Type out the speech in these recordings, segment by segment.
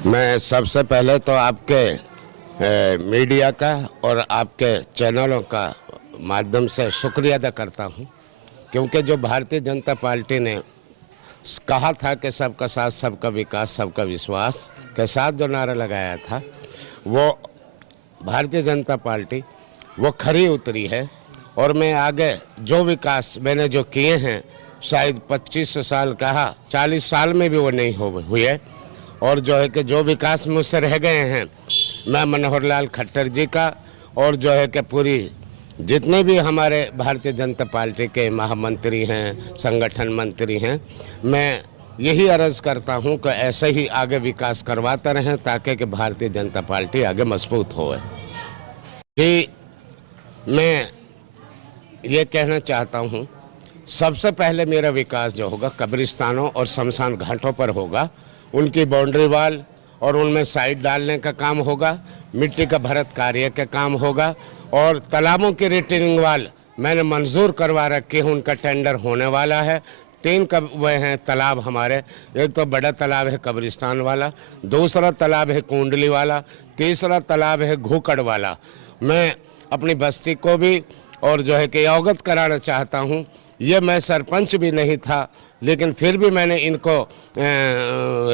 मैं सबसे पहले तो आपके मीडिया का और आपके चैनलों का माध्यम से शुक्रिया अदा करता हूं, क्योंकि जो भारतीय जनता पार्टी ने कहा था कि सबका साथ सबका विकास सबका विश्वास के साथ जो नारा लगाया था, वो भारतीय जनता पार्टी वो खरी उतरी है। और मैं आगे जो विकास मैंने जो किए हैं, शायद 25 साल कहा 40 साल में भी वो नहीं हुए। और जो है कि जो विकास मुझसे रह गए हैं, मैं मनोहर लाल खट्टर जी का और जो है कि पूरी जितने भी हमारे भारतीय जनता पार्टी के महामंत्री हैं, संगठन मंत्री हैं, मैं यही अर्ज़ करता हूं कि ऐसे ही आगे विकास करवाते रहें ताकि कि भारतीय जनता पार्टी आगे मजबूत होए। कि मैं ये कहना चाहता हूं, सबसे पहले मेरा विकास जो होगा कब्रिस्तानों और शमशान घाटों पर होगा। उनकी बाउंड्री वाल और उनमें साइड डालने का काम होगा, मिट्टी का भरत कार्य का काम होगा, और तालाबों की रिटेनिंग वाल मैंने मंजूर करवा रखी है, उनका टेंडर होने वाला है। 3 वह हैं तालाब हमारे, एक तो बड़ा तालाब है कब्रिस्तान वाला, दूसरा तालाब है कुंडली वाला, तीसरा तालाब है घूकड़ वाला। मैं अपनी बस्ती को भी और जो है कि अवगत कराना चाहता हूँ। ये मैं सरपंच भी नहीं था, लेकिन फिर भी मैंने इनको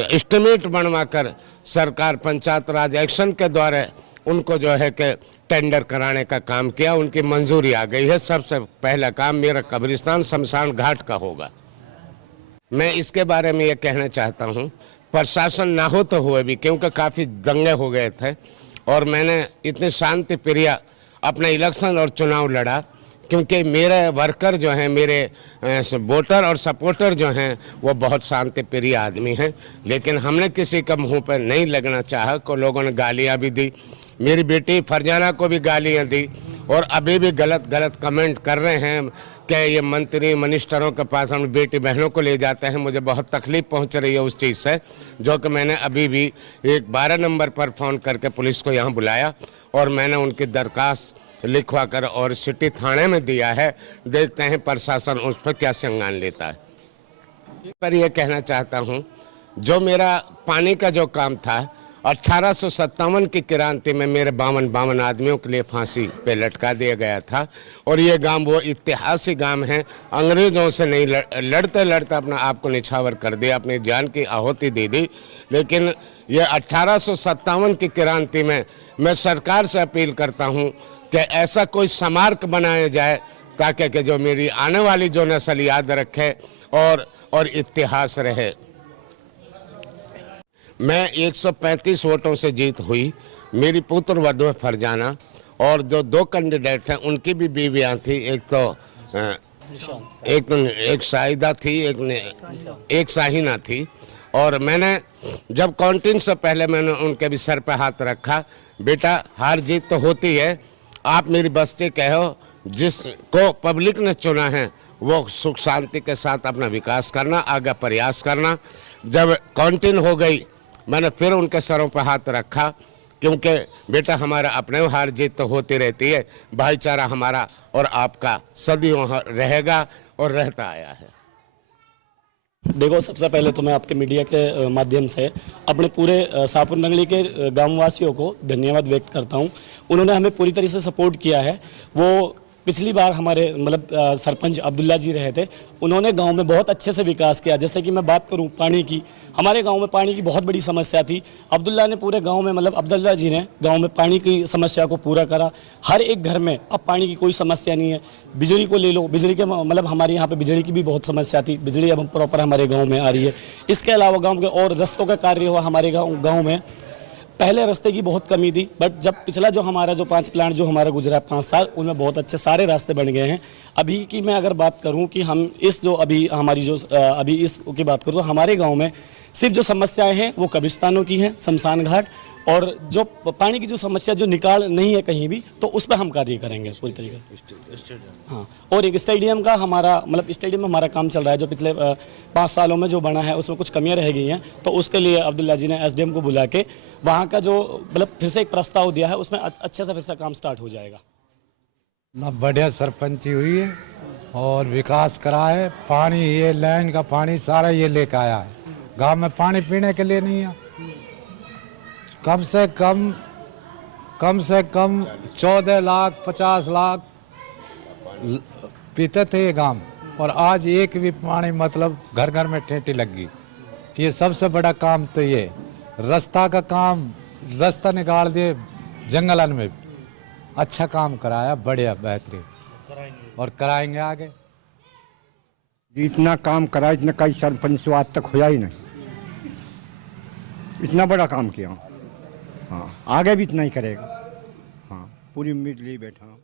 एस्टिमेट बनवाकर सरकार पंचायत राज एक्शन के द्वारा उनको जो है कि टेंडर कराने का काम किया, उनकी मंजूरी आ गई है। सबसे पहला काम मेरा कब्रिस्तान शमशान घाट का होगा। मैं इसके बारे में ये कहना चाहता हूँ, प्रशासन ना हो तो हुए भी, क्योंकि काफ़ी दंगे हो गए थे और मैंने इतनी शांति प्रिय अपना इलेक्शन और चुनाव लड़ा, क्योंकि मेरे वर्कर जो हैं, मेरे वोटर और सपोर्टर जो हैं, वो बहुत शांति प्रिय आदमी हैं। लेकिन हमने किसी का मुंह पर नहीं लगना चाहा, को लोगों ने गालियां भी दी, मेरी बेटी फरजाना को भी गालियां दी, और अभी भी गलत कमेंट कर रहे हैं कि ये मंत्री मिनिस्टरों के पास हम बेटी बहनों को ले जाते हैं। मुझे बहुत तकलीफ़ पहुंच रही है उस चीज़ से, जो कि मैंने अभी भी एक 12 नंबर पर फ़ोन करके पुलिस को यहाँ बुलाया और मैंने उनकी दरख्वास्त लिखवा कर और सिटी थाने में दिया है। देखते हैं प्रशासन उस पर क्या संज्ञान लेता है। पर यह कहना चाहता हूं, जो मेरा पानी का जो काम था, 1857 की क्रांति में मेरे 52 आदमियों के लिए फांसी पे लटका दिया गया था। और ये गांव वो ऐतिहासिक गांव है, अंग्रेज़ों से नहीं लड़ते लड़ते अपना आप को निछावर कर दिया, अपनी जान की आहुति दे दी। लेकिन ये 1857 की क्रांति में मैं सरकार से अपील करता हूँ कि ऐसा कोई स्मारक बनाया जाए ताकि कि जो मेरी आने वाली जो नस्ल याद रखे और इतिहास रहे। मैं 135 वोटों से जीत हुई। मेरी पुत्र वधू फरजाना और जो 2 कैंडिडेट हैं उनकी भी बीवियां थी, एक शाहिदा थी, एक शाहीना थी। और मैंने जब काउंटिंग से पहले मैंने उनके भी सर पे हाथ रखा, बेटा हार जीत तो होती है, आप मेरी बस्ती कहो, जिसको पब्लिक ने चुना है वो सुख शांति के साथ अपना विकास करना, आगे प्रयास करना। जब काउंटिंग हो गई, मैंने फिर उनके सरों पर हाथ रखा, क्योंकि बेटा हमारा अपने हार जीत तो होती रहती है, भाईचारा हमारा और आपका सदियों रहेगा और रहता आया है। देखो, सबसे पहले तो मैं आपके मीडिया के माध्यम से अपने पूरे शाहपुर नंगली के गांववासियों को धन्यवाद व्यक्त करता हूं। उन्होंने हमें पूरी तरह से सपोर्ट किया है। वो पिछली बार हमारे सरपंच अब्दुल्ला जी रहे थे, उन्होंने गांव में बहुत अच्छे से विकास किया। जैसे कि मैं बात करूं पानी की, हमारे गांव में पानी की बहुत बड़ी समस्या थी। अब्दुल्ला ने पूरे गांव में अब्दुल्ला जी ने गांव में पानी की समस्या को पूरा करा। हर एक घर में अब पानी की कोई समस्या नहीं है। बिजली को ले लो, बिजली के हमारे यहाँ पे बिजली की भी बहुत समस्या थी, बिजली अब प्रॉपर हमारे गाँव में आ रही है। इसके अलावा गाँव के और रस्तों का कार्य हुआ हमारे गाँव में। पहले रास्ते की बहुत कमी थी, बट जब पिछला जो हमारा 5 प्लान जो हमारा गुजरा 5 साल, उनमें बहुत अच्छे सारे रास्ते बन गए हैं। अभी की मैं अगर बात करूं कि हम इस जो अभी हमारी जो अभी इस की बात करूं, तो हमारे गांव में सिर्फ जो समस्याएं हैं वो कब्रिस्तानों की हैं, शमशान घाट, और जो पानी की जो समस्या जो निकाल नहीं है कहीं भी, तो उस पर हम कार्य करेंगे पूरी तरीके से। हाँ, और एक स्टेडियम का हमारा स्टेडियम में हमारा काम चल रहा है, जो पिछले 5 सालों में जो बना है उसमें कुछ कमियां रह गई हैं। तो उसके लिए अब्दुल्ला जी ने एसडीएम को बुला के वहाँ का जो फिर से एक प्रस्ताव दिया है, उसमें अच्छे से फिर से काम स्टार्ट हो जाएगा। ना बढ़िया सरपंची हुई है और विकास करा है। पानी, ये लाइन का पानी सारा ये लेकर आया है। गांव में पानी पीने के लिए नहीं है। कम से कम 14 लाख 50 लाख पीते थे ये गांव, और आज एक भी पानी मतलब घर घर में टेंटी लग गई। ये सबसे बड़ा काम तो ये रास्ता का काम, रास्ता निकाल दिए जंगलन में, अच्छा काम कराया, बढ़िया बेहतरीन, और कराएंगे आगे। इतना काम करा, इतना कई सरपंच आज तक हुआ ही नहीं, इतना बड़ा काम किया। हाँ, आगे भी इतना ही करेगा। हाँ, पूरी उम्मीद लिए बैठा हूँ।